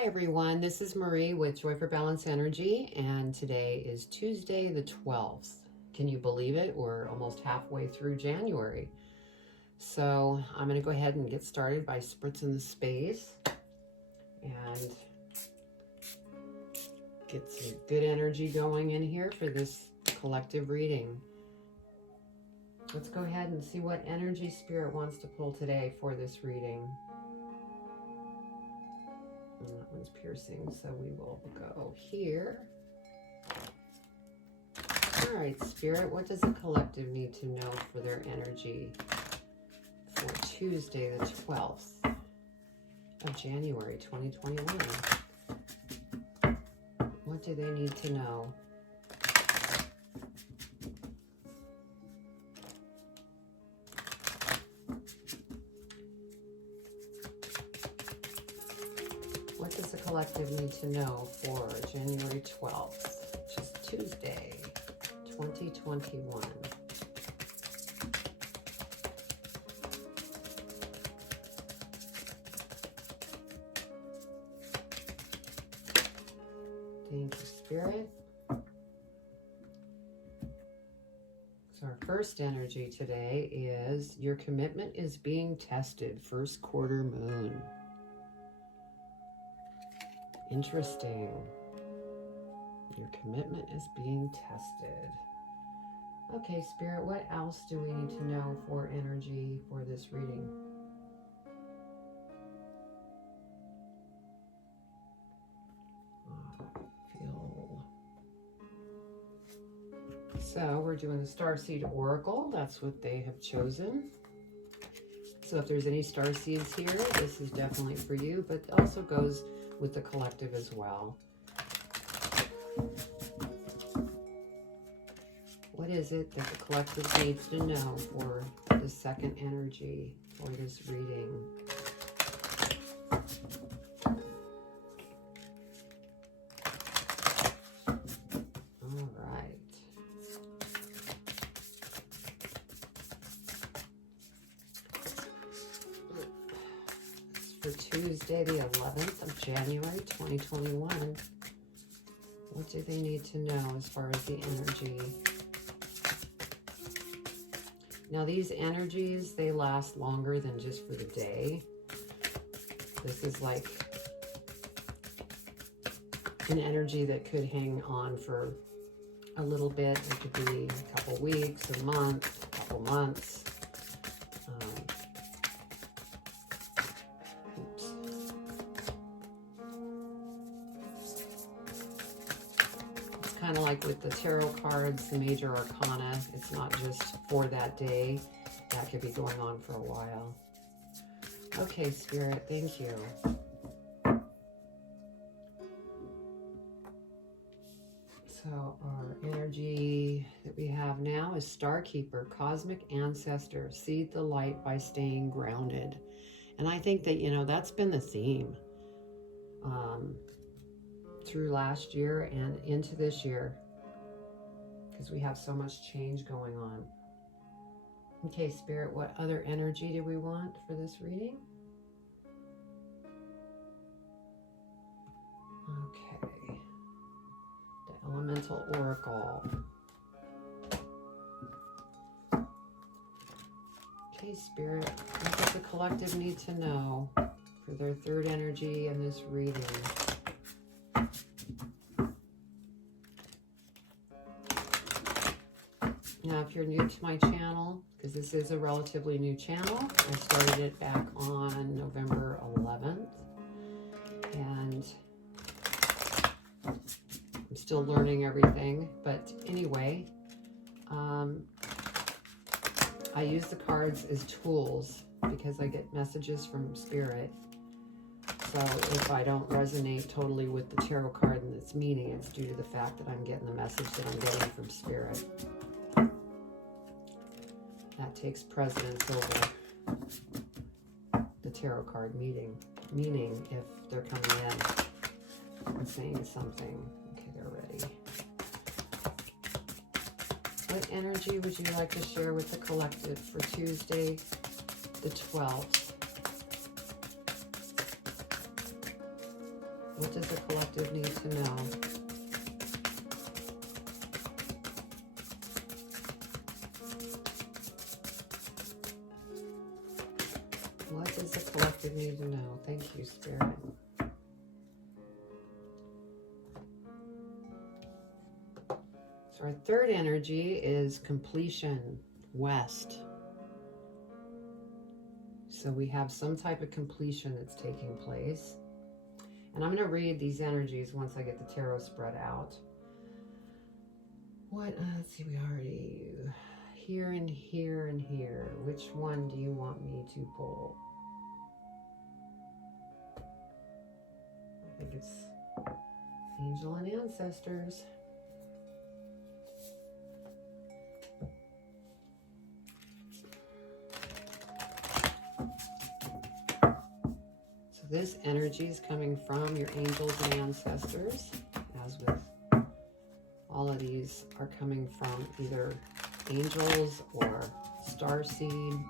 Hi everyone, this is Marie with Joy for Balance Energy, and today is Tuesday the 12th. Can you believe it? We're almost halfway through January. So I'm going to go ahead and get started by spritzing the space and get some good energy going in here for this collective reading. Let's go ahead and see what energy Spirit wants to pull today for this reading. And that one's piercing, so we will go here. All right, Spirit, what does the collective need to know for their energy for Tuesday, the 12th of January, 2021? What do they need to know? What does the collective need to know for January 12th, which is Tuesday, 2021? Thank you, Spirit. So our first energy today is your commitment is being tested, first quarter moon. Interesting. Your commitment is being tested. Okay, Spirit, what else do we need to know for energy for this reading? So we're doing the Starseed Oracle. That's what they have chosen. So if there's any starseeds here, this is definitely for you, but it also goes with the collective as well. What is it that the collective needs to know for the second energy for this reading? All right. For Tuesday, the 11th of January, 2021. What do they need to know as far as the energy? Now, these energies, they last longer than just for the day. This is like an energy that could hang on for a little bit. It could be a couple weeks, a month, a couple months. Kind of like with the tarot cards, the major arcana, it's not just for that day. That could be going on for a while. Okay, Spirit, thank you. So our energy that we have now is Starkeeper, Cosmic Ancestor, seed the light by staying grounded. And I think that, you know, that's been the theme through last year and into this year, because we have so much change going on. Okay, Spirit, what other energy do we want for this reading? Okay, the Elemental Oracle. Okay, Spirit, what does the collective need to know for their third energy in this reading? Now, if you're new to my channel, because this is a relatively new channel, I started it back on November 11th, and I'm still learning everything, but anyway, I use the cards as tools because I get messages from Spirit. So if I don't resonate totally with the tarot card and its meaning, it's due to the fact that I'm getting the message that I'm getting from Spirit. That takes precedence over the tarot card meaning if they're coming in and saying something. Okay, they're ready. What energy would you like to share with the collective for Tuesday, the 12th? What does the collective need to know? What does the collective need to know? Thank you, Spirit. So our third energy is completion, west. So we have some type of completion that's taking place. And I'm going to read these energies once I get the tarot spread out. What, let's see, we already, here and here and here. Which one do you want me to pull? I think it's Angel and Ancestors. So this energy is coming from your angels and ancestors, as with all of these are coming from either angels or starseed,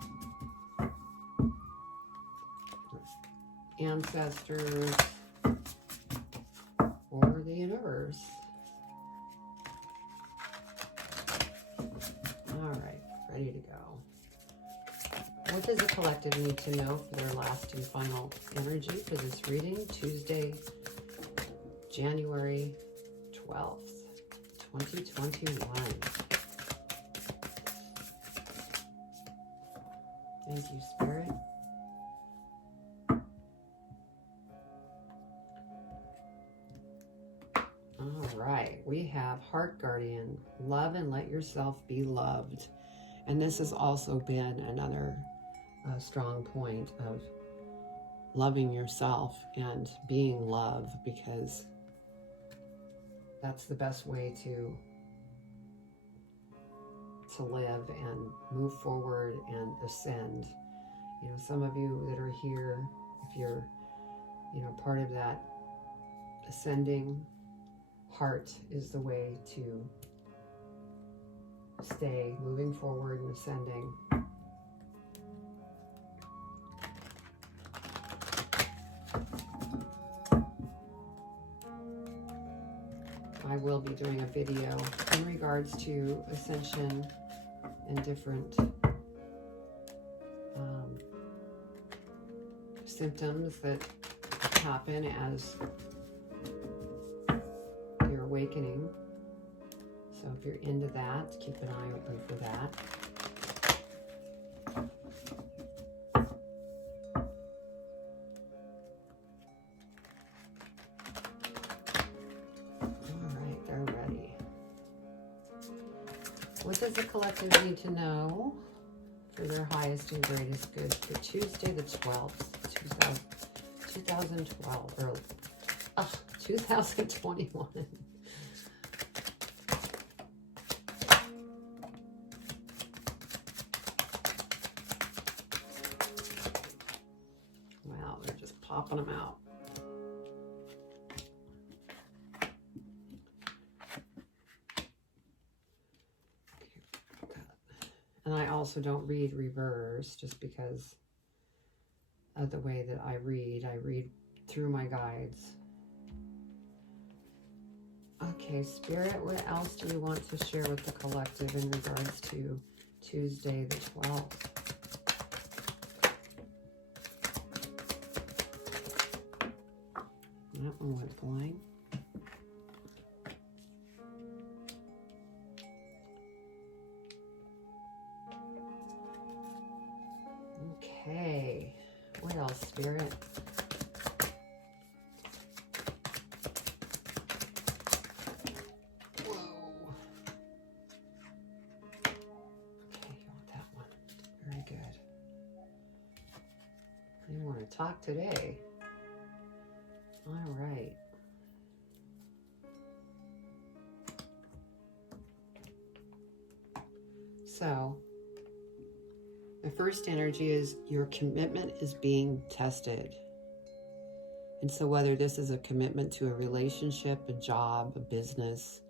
ancestors, or the universe. All right, ready to go. What does the collective need to know for their last and final energy for this reading? Tuesday, January 12th, 2021. Thank you, Spirit. All right, we have Heart Guardian, love and let yourself be loved. And this has also been another strong point of loving yourself and being love, because that's the best way to live and move forward and ascend. You know, some of you that are here, if you're, you know, part of that ascending, heart is the way to stay moving forward and ascending. I will be doing a video in regards to ascension and different symptoms that happen as you're awakening. So if you're into that, keep an eye open for that. What does the collective need to know for their highest and greatest good for Tuesday the 12th, 2012, or 2021? Wow, they're just popping them out. And I also don't read reverse just because of the way that I read. I read through my guides. Okay, Spirit, what else do you want to share with the collective in regards to Tuesday the 12th? That one went blank. Okay, what else, Spirit? Whoa. Okay, you want that one. Very good. You want to talk today. All right. So, the first energy is your commitment is being tested. And so whether this is a commitment to a relationship, a job, a business,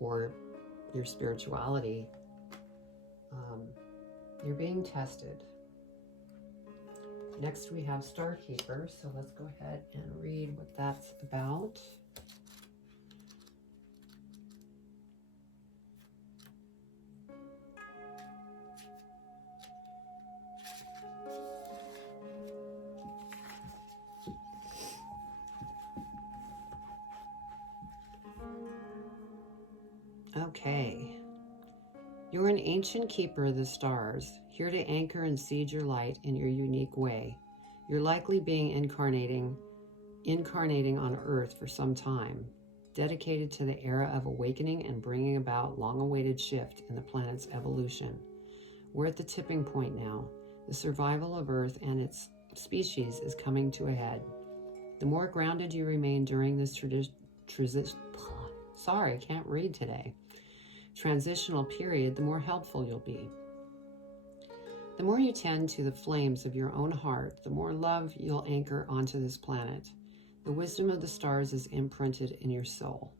or your spirituality, you're being tested. Next we have Star Keeper, so let's go ahead and read what that's about. Okay. You're an ancient keeper of the stars, here to anchor and seed your light in your unique way. You're likely being incarnating on Earth for some time, dedicated to the era of awakening and bringing about long-awaited shift in the planet's evolution. We're at the tipping point now. The survival of Earth and its species is coming to a head. The more grounded you remain during this transitional period, the more helpful you'll be. The more you tend to the flames of your own heart, the more love you'll anchor onto this planet. The wisdom of the stars is imprinted in your soul.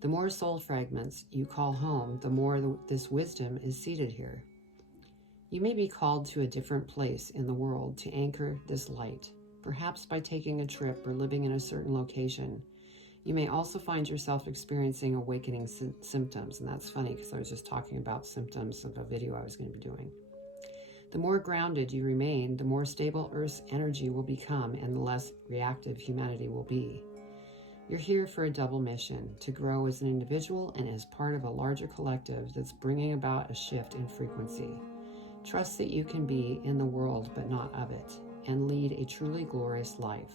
The more soul fragments you call home, the more this wisdom is seated here. You may be called to a different place in the world to anchor this light, perhaps by taking a trip or living in a certain location. You may also find yourself experiencing awakening symptoms, and that's funny because I was just talking about symptoms of a video I was going to be doing. The more grounded you remain, the more stable Earth's energy will become and the less reactive humanity will be. You're here for a double mission, to grow as an individual and as part of a larger collective that's bringing about a shift in frequency. Trust that you can be in the world but not of it, and lead a truly glorious life.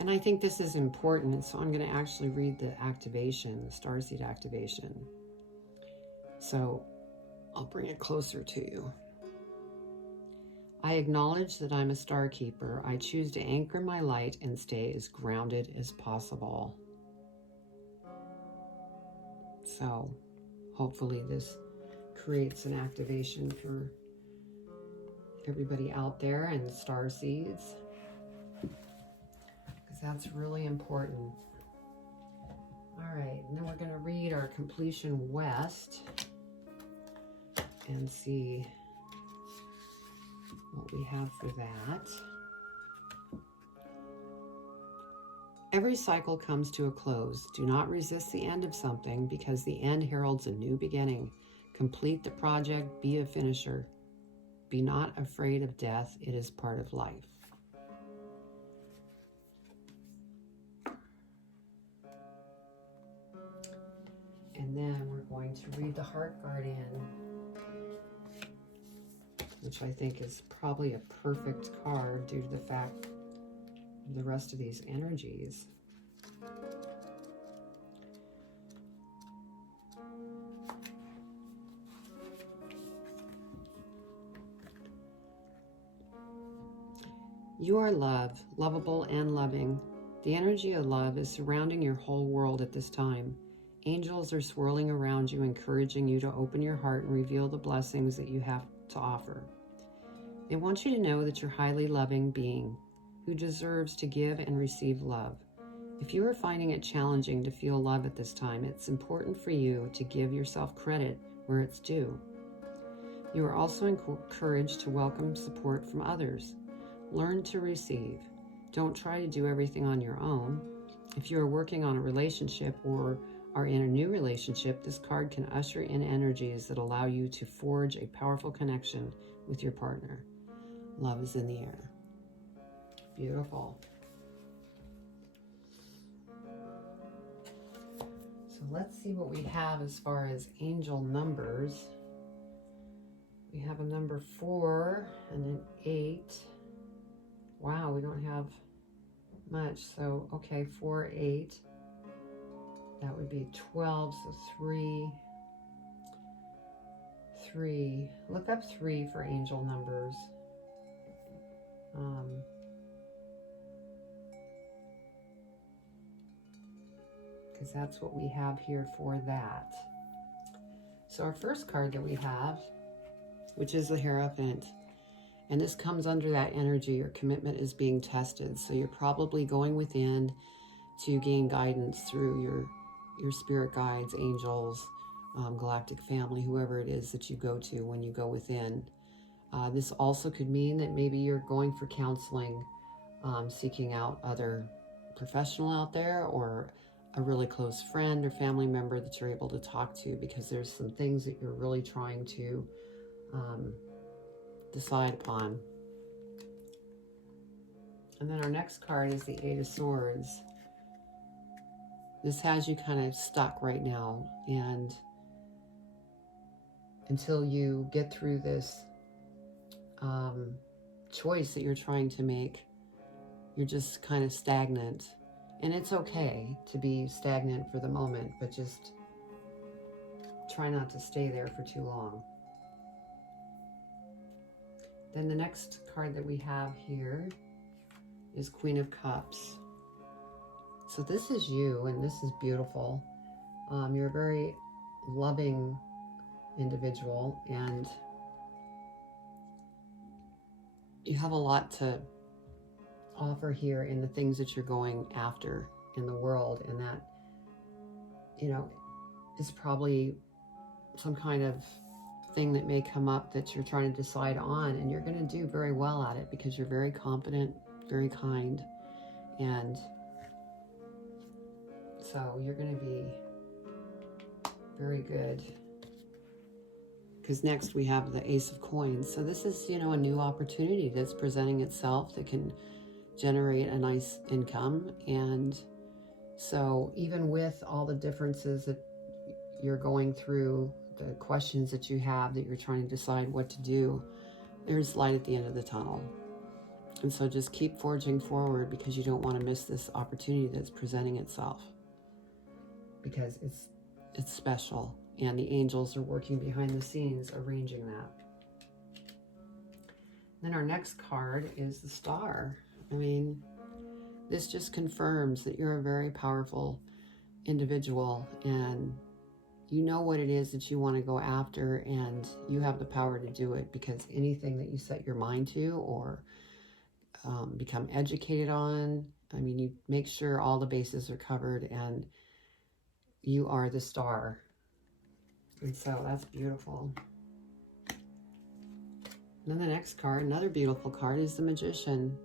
And I think this is important, so I'm going to actually read the activation, the starseed activation. So I'll bring it closer to you. I acknowledge that I'm a star keeper. I choose to anchor my light and stay as grounded as possible. So hopefully this creates an activation for everybody out there and star seeds, because that's really important. All right, and then we're going to read our completion west and see what we have for that. Every cycle comes to a close. Do not resist the end of something, because the end heralds a new beginning. Complete the project, be a finisher. Be not afraid of death, it is part of life. And then we're going to read the Heart Guardian, which I think is probably a perfect card due to the fact of the rest of these energies. You are love, lovable and loving. The energy of love is surrounding your whole world at this time. Angels are swirling around you, encouraging you to open your heart and reveal the blessings that you have to offer. They want you to know that you're a highly loving being who deserves to give and receive love. If you are finding it challenging to feel love at this time, it's important for you to give yourself credit where it's due. You are also encouraged to welcome support from others. Learn to receive. Don't try to do everything on your own. If you are working on a relationship or are in a new relationship, this card can usher in energies that allow you to forge a powerful connection with your partner. Love is in the air. Beautiful. So let's see what we have as far as angel numbers. We have a number 4 and an 8. Wow, we don't have much. So, okay, 4, 8. That would be 12, so 3. Look up 3 for angel numbers. Because that's what we have here for that. So our first card that we have, which is the Hierophant, and this comes under that energy. Your commitment is being tested, so you're probably going within to gain guidance through your spirit guides, angels, galactic family, whoever it is that you go to when you go within. This also could mean that maybe you're going for counseling, seeking out other professional out there, or a really close friend or family member that you're able to talk to, because there's some things that you're really trying to decide upon. And then our next card is the Eight of Swords. This has you kind of stuck right now, and until you get through this choice that you're trying to make, you're just kind of stagnant. And it's okay to be stagnant for the moment, but just try not to stay there for too long. Then the next card that we have here is Queen of Cups. So this is you, and this is beautiful. You're a very loving individual, and you have a lot to offer here in the things that you're going after in the world, and that, you know, is probably some kind of thing that may come up that you're trying to decide on, and you're going to do very well at it because you're very competent, very kind, and so you're going to be very good. Because next we have the Ace of Coins. So this is, you know, a new opportunity that's presenting itself that can generate a nice income. And so even with all the differences that you're going through, the questions that you have that you're trying to decide what to do, there's light at the end of the tunnel. And so just keep forging forward, because you don't want to miss this opportunity that's presenting itself, because it's special. And the angels are working behind the scenes arranging that. Then our next card is the Star. I mean, this just confirms that you're a very powerful individual, and you know what it is that you want to go after, and you have the power to do it, because anything that you set your mind to or become educated on, I mean, you make sure all the bases are covered, and you are the star. And so that's beautiful. And then the next card, another beautiful card, is the Magician.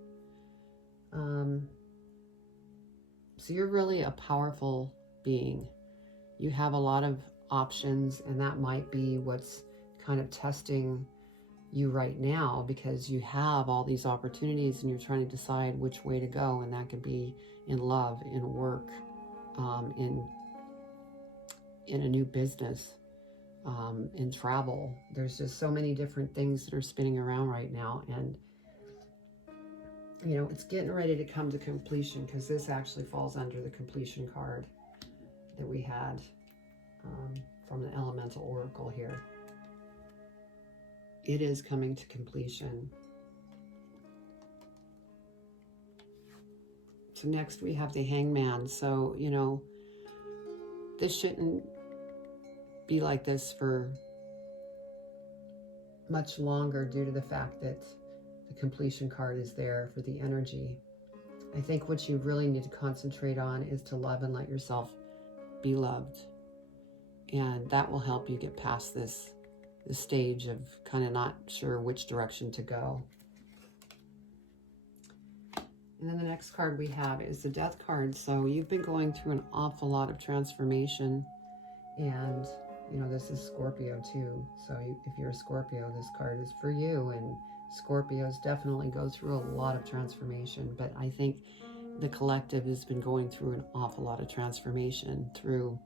So you're really a powerful being. You have a lot of options, and that might be what's kind of testing you right now, because you have all these opportunities and you're trying to decide which way to go. And that could be in love, in work, in a new business, in travel. There's just so many different things that are spinning around right now, and you know, it's getting ready to come to completion, because this actually falls under the completion card that we had from the Elemental Oracle here. It is coming to completion. So next we have the Hangman. So, you know, this shouldn't be like this for much longer, due to the fact that the completion card is there for the energy. I think what you really need to concentrate on is to love and let yourself be loved. And that will help you get past this stage of kind of not sure which direction to go. And then the next card we have is the Death card. So you've been going through an awful lot of transformation, and you know, this is Scorpio too. So if you're a Scorpio, this card is for you. And Scorpios definitely go through a lot of transformation, but I think the collective has been going through an awful lot of transformation through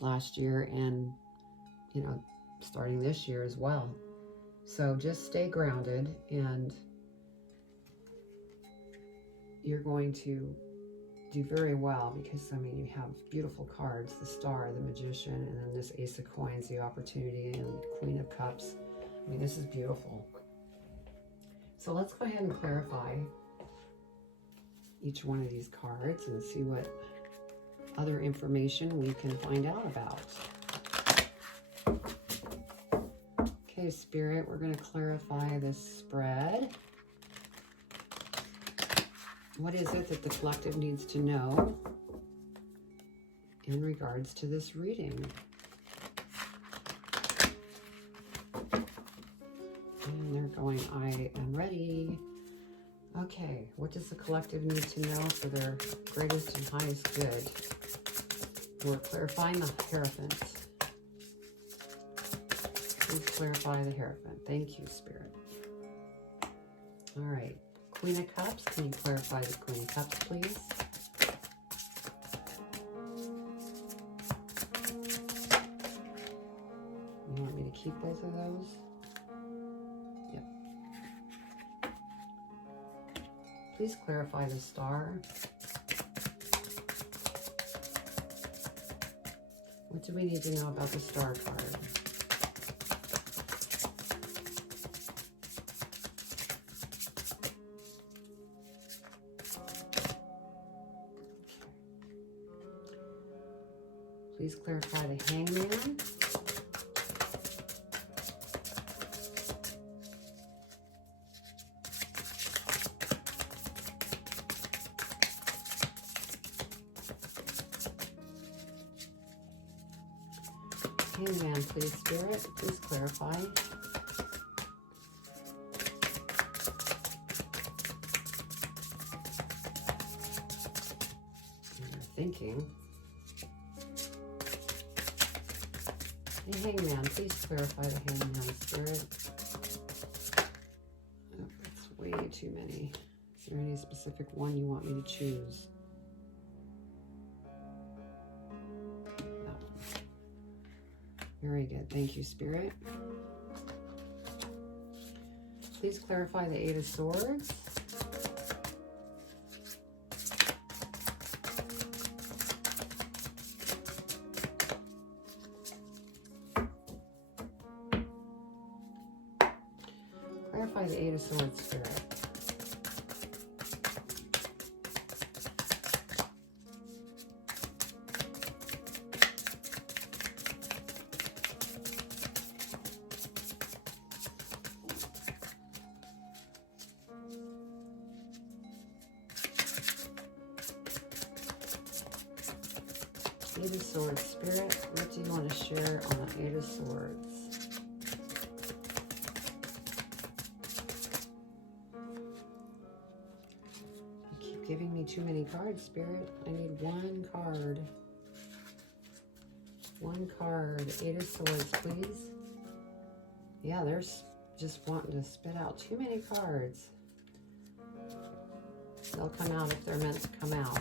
last year, and you know, starting this year as well. So just stay grounded, and you're going to do very well, because I mean, you have beautiful cards, the Star, the Magician, and then this Ace of Coins, the Opportunity, and Queen of Cups. I mean, this is beautiful. So let's go ahead and clarify each one of these cards and see what other information we can find out about. Okay, Spirit, we're going to clarify this spread. What is it that the collective needs to know in regards to this reading? And they're going, I am ready. Okay, what does the collective need to know for their greatest and highest good? We're clarifying the Hierophant. Please clarify the Hierophant. Thank you, Spirit. All right, Queen of Cups. Can you clarify the Queen of Cups, please? You want me to keep both of those? Yep. Please clarify the Star. What do we need to know about the Star card? Please clarify the Hangman. Hangman, please, Spirit. Please clarify. You're thinking. The Hangman, please clarify the Hangman, Spirit. Oh, that's way too many. Is there any specific one you want me to choose? That one. Very good. Thank you, Spirit. Please clarify the Eight of Swords. Clarify the Eight of Swords, Spirit. Eight of Swords, Spirit. What do you want to share on the Eight of Swords? Giving me too many cards, Spirit. I need one card. One card. Eight of Swords, please. Yeah, they're just wanting to spit out too many cards. They'll come out if they're meant to come out.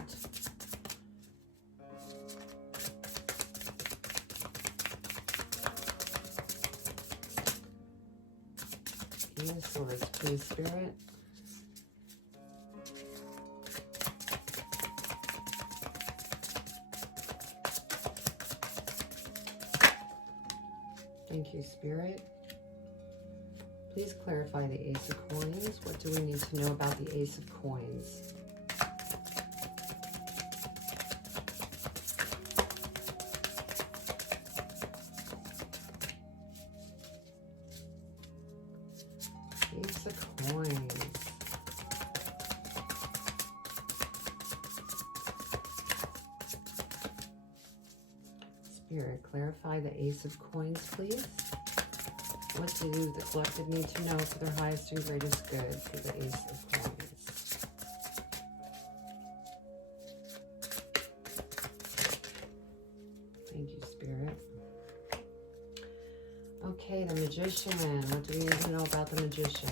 Eight of Swords, please, Spirit. Thank you, Spirit. Please clarify the Ace of Coins. What do we need to know about the Ace of Coins? Ace of Coins. Spirit, clarify the Ace of Coins, please. What do the collective need to know for their highest and greatest good for the Ace of Coins? Thank you, Spirit. Okay, the Magician. What do we need to know about the Magician?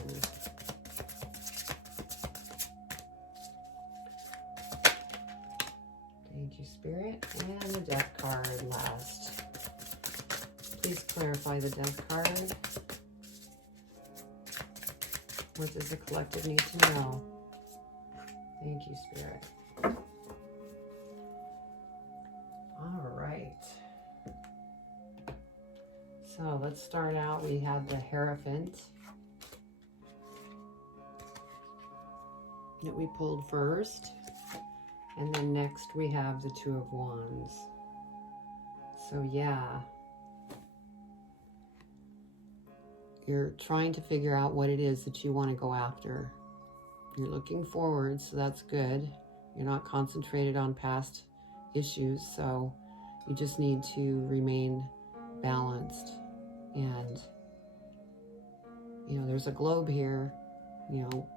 Thank you, Spirit. And the Death card last. Please clarify the Death card. What does the collective need to know? Thank you, Spirit. All right. So let's start out. We have the Hierophant that we pulled first. And then next we have the Two of Wands. So yeah. You're trying to figure out what it is that you want to go after. You're looking forward, so that's good. You're not concentrated on past issues, so you just need to remain balanced and You know, there's a globe here. You know,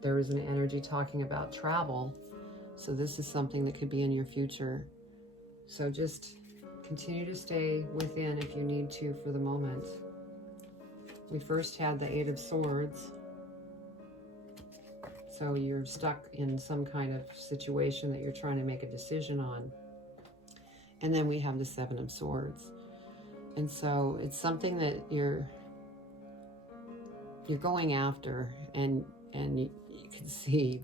there was an energy talking about travel. So this is something that could be in your future. So just continue to stay within if you need to for the moment. We first had the Eight of Swords. So you're stuck in some kind of situation that you're trying to make a decision on. And then we have the Seven of Swords. And so it's something that you're going after, and you can see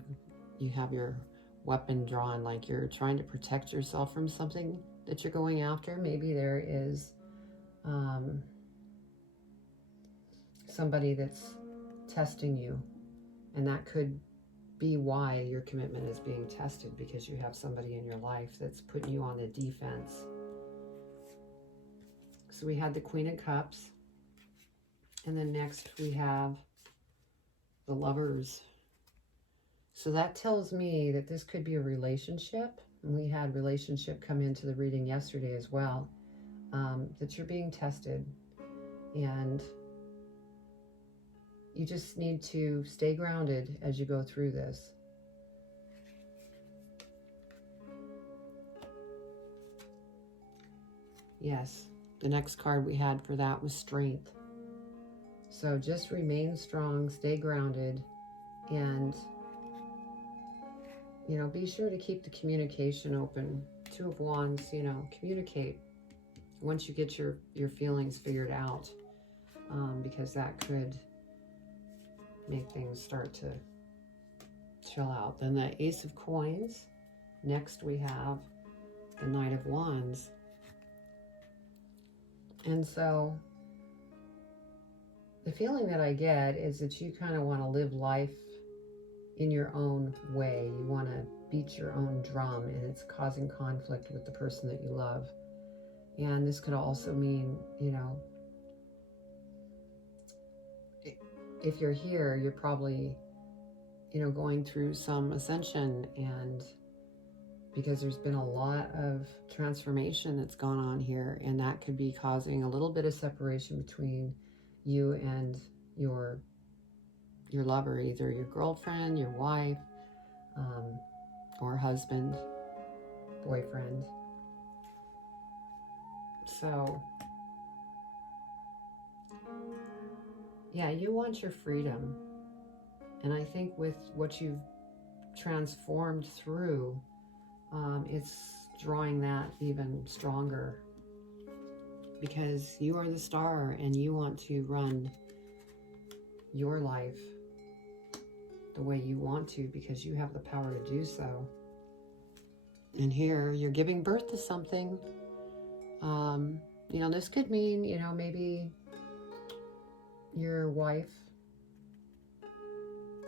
you have your weapon drawn, like you're trying to protect yourself from something that you're going after. Maybe there is somebody that's testing you, and that could be why your commitment is being tested, because you have somebody in your life that's putting you on the defense. So we had the Queen of Cups, and then next we have the Lovers. So that tells me that this could be a relationship. And we had relationship come into the reading yesterday as well, that you're being tested, and you just need to stay grounded as you go through this. Yes, the next card we had for that was Strength. So just remain strong, stay grounded, and, you know, be sure to keep the communication open. Two of Wands, you know, communicate once you get your feelings figured out, because that could make things start to chill out. Then the Ace of Coins. Next we have the Knight of Wands. And so the feeling that I get is that you kind of want to live life in your own way. You want to beat your own drum, and it's causing conflict with the person that you love. And this could also mean, you know, if you're here, you're probably, you know, going through some ascension, and because there's been a lot of transformation that's gone on here, and that could be causing a little bit of separation between you and your lover, either your girlfriend, your wife, or husband, boyfriend. So yeah, you want your freedom. And I think with what you've transformed through, it's drawing that even stronger, because you are the star and you want to run your life the way you want to, because you have the power to do so. And here you're giving birth to something. You know, this could mean, you know, maybe your wife,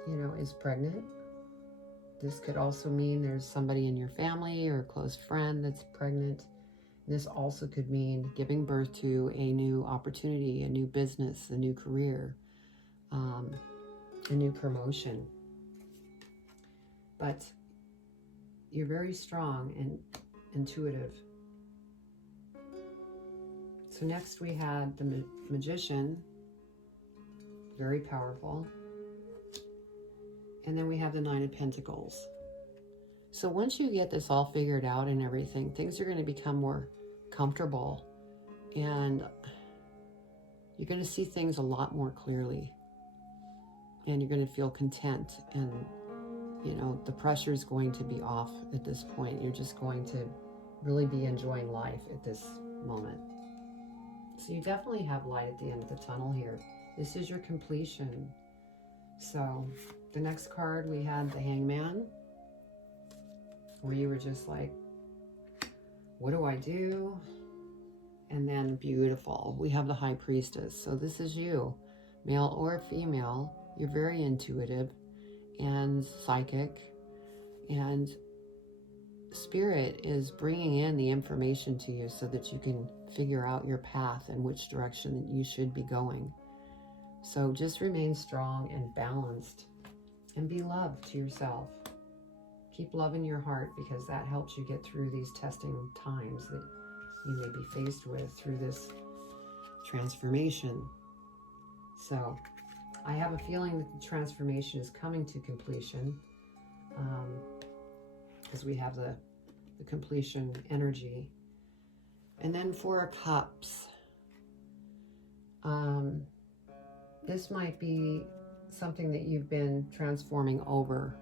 you know, is pregnant. This could also mean there's somebody in your family or a close friend that's pregnant. This also could mean giving birth to a new opportunity, a new business, a new career, a new promotion. But you're very strong and intuitive. So next we had the Magician, very powerful. And then we have the Nine of Pentacles. So once you get this all figured out and everything, things are going to become more comfortable, and you're going to see things a lot more clearly, and you're going to feel content, and, you know, the pressure is going to be off at this point. You're just going to really be enjoying life at this moment. So you definitely have light at the end of the tunnel here. This is your completion. So the next card, we had the Hangman, where you were just like, what do I do? And then Beautiful, we have the High Priestess. So this is you, male or female. You're very intuitive and psychic, and Spirit is bringing in the information to you so that you can figure out your path and which direction you should be going. So just remain strong and balanced, and be love to yourself. Keep loving your heart, because that helps you get through these testing times that you may be faced with through this transformation. So I have a feeling that the transformation is coming to completion, because we have the completion energy. And then Four of Cups. This might be something that you've been transforming over,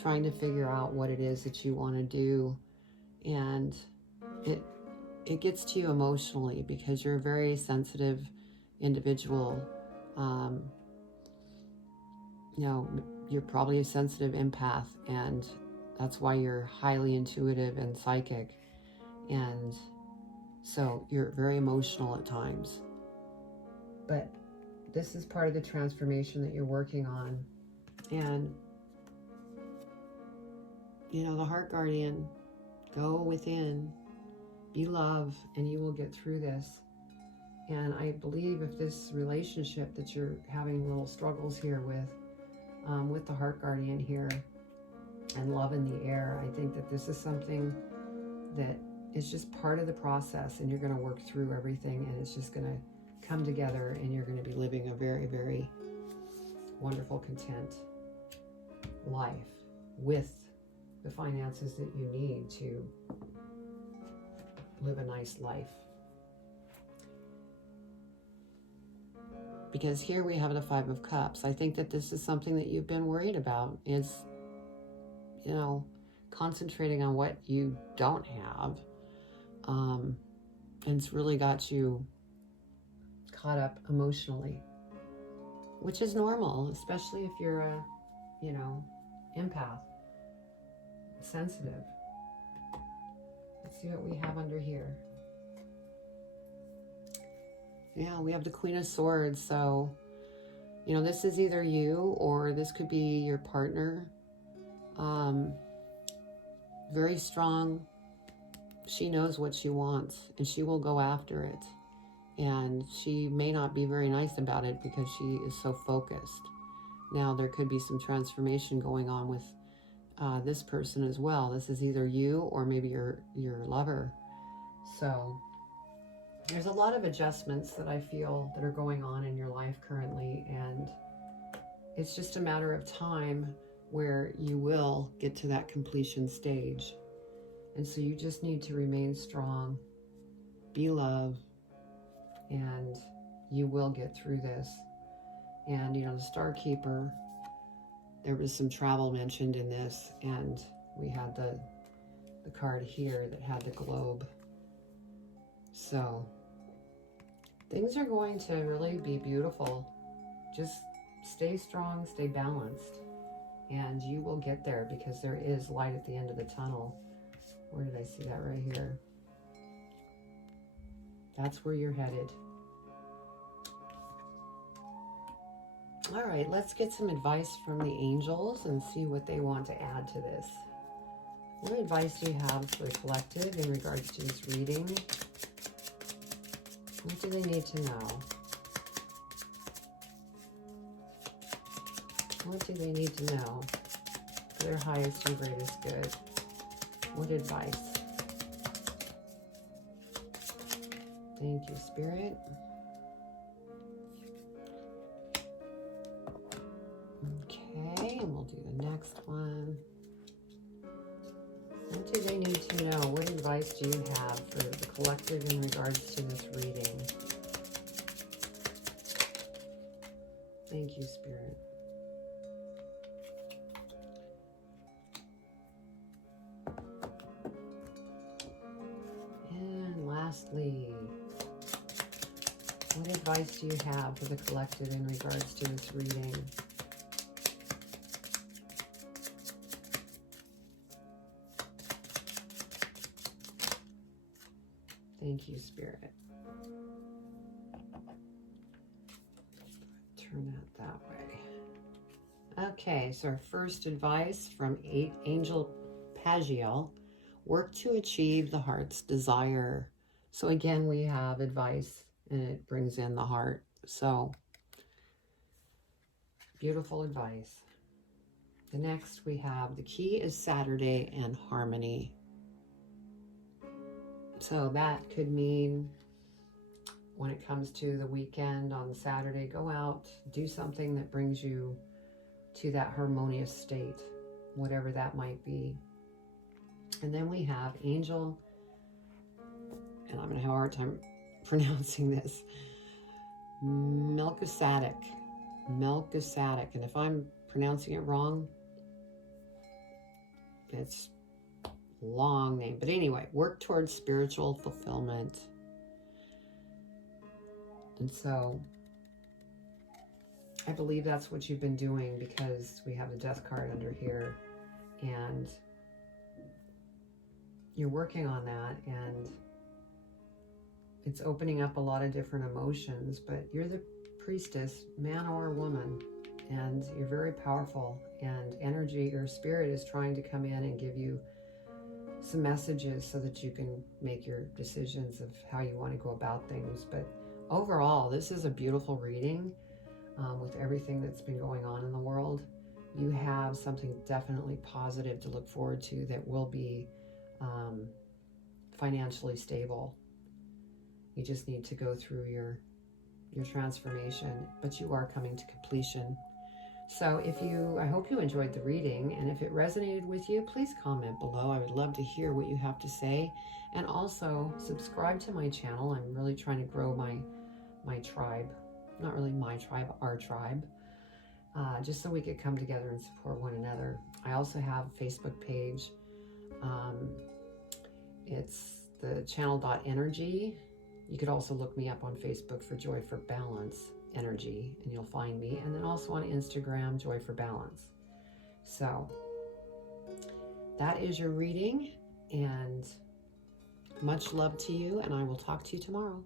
trying to figure out what it is that you want to do. And it gets to you emotionally because you're a very sensitive individual. You know, you're probably a sensitive empath, and that's why you're highly intuitive and psychic. And so you're very emotional at times. But this is part of the transformation that you're working on. And, you know, the heart guardian, go within, be love, and you will get through this. And I believe if this relationship that you're having little struggles here with the heart guardian here and love in the air, I think that this is something that is just part of the process, and you're going to work through everything, and it's just going to come together, and you're going to be living a very, very wonderful, content life with the finances that you need to live a nice life. Because here we have the Five of Cups. I think that this is something that you've been worried about, is, you know, concentrating on what you don't have. And it's really got you caught up emotionally, which is normal, especially if you're a, you know, empath, sensitive. Let's see what we have under here. Yeah, we have the Queen of Swords. So, you know, this is either you or this could be your partner. Very strong. She knows what she wants and she will go after it. And she may not be very nice about it because she is so focused. Now, there could be some transformation going on with this person as well. This is either you or maybe your lover. So there's a lot of adjustments that I feel that are going on in your life currently, and it's just a matter of time where you will get to that completion stage. And so you just need to remain strong, be love, and you will get through this. And, you know, the Star Keeper, there was some travel mentioned in this, and we had the card here that had the globe. So things are going to really be beautiful. Just stay strong, stay balanced, and you will get there because there is light at the end of the tunnel. Where did I see that? Right here. That's where you're headed. All right, let's get some advice from the angels and see what they want to add to this. What advice do you have for the collective in regards to this reading? What do they need to know? What do they need to know for their highest and greatest good? What advice? Thank you, Spirit. Okay, and we'll do the next one. What do they need to know? What advice do you have for the collective in regards to this reading? Thank you, Spirit. And lastly, what advice do you have for the collective in regards to this reading? Thank you, Spirit. Turn that way. Okay, so our first advice from Angel Pagiel: work to achieve the heart's desire. So again, we have advice, and it brings in the heart. So beautiful advice. The next we have: the key is Saturday and harmony. So that could mean when it comes to the weekend on Saturday, go out, do something that brings you to that harmonious state, whatever that might be. And then we have Angel, and I'm going to have a hard time pronouncing this, Melchizedek. And if I'm pronouncing it wrong, it's a long name. But anyway, work towards spiritual fulfillment. And so I believe that's what you've been doing, because we have the Death card under here, and you're working on that, and it's opening up a lot of different emotions. But you're the priestess, man or woman, and you're very powerful, and energy, your spirit is trying to come in and give you some messages so that you can make your decisions of how you want to go about things. But overall, this is a beautiful reading. With everything that's been going on in the world, you have something definitely positive to look forward to that will be financially stable. You just need to go through your transformation, but you are coming to completion. So I hope you enjoyed the reading, and if it resonated with you, please comment below. I would love to hear what you have to say, and also subscribe to my channel. I'm really trying to grow my tribe. Not really my tribe, our tribe, just so we could come together and support one another. I also have a Facebook page. It's the channel.energy. You could also look me up on Facebook for Joy for Balance Energy, and you'll find me. And then also on Instagram, Joy for Balance. So that is your reading, and much love to you, and I will talk to you tomorrow.